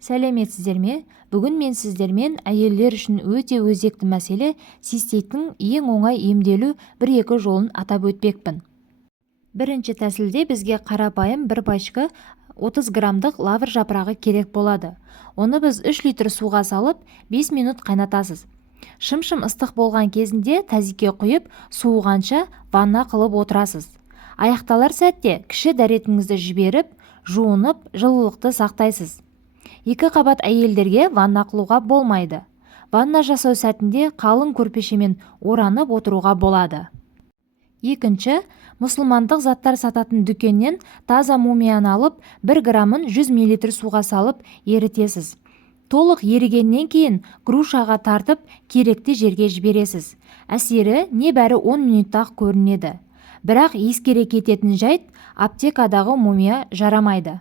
Сәлеметсіздер ме? Бүгін мен сіздермен әйелдер үшін өте өзекті мәселе циститтің ең оңай емделу 1-2 жолын атап өтпекпін. Бірінші тәсілде бізге қарапайым 1 пачка 30 грамдық лавр жапырағы керек болады. Оны біз 3 литр суға салып 5 минут қайнатасыз. Шым-шым ыстық болған кезінде тазике құйып, суығанша ванна қылып отырасыз. Аяқталар сәтте кіші дәретіңізді жіберіп, жуынып, жылылықты сақтайсыз. 2 қабат әйелдерге ванна қылуға болмайды. Ванна жасау сәтінде қалың көрпешемен оранып отыруға болады. Екінші, мұсылмандық заттар сататын дүкеннен таза мумияны алып, 1 грамын 100 мл суға салып ерітесіз. Толық ерігеннен кейін грушаға тартып, керекті жерге жібересіз. Әсері небәрі 10 минуттақ көрінеді. Бірақ ескере кететін жайт, аптекадағы мумия жарамайды.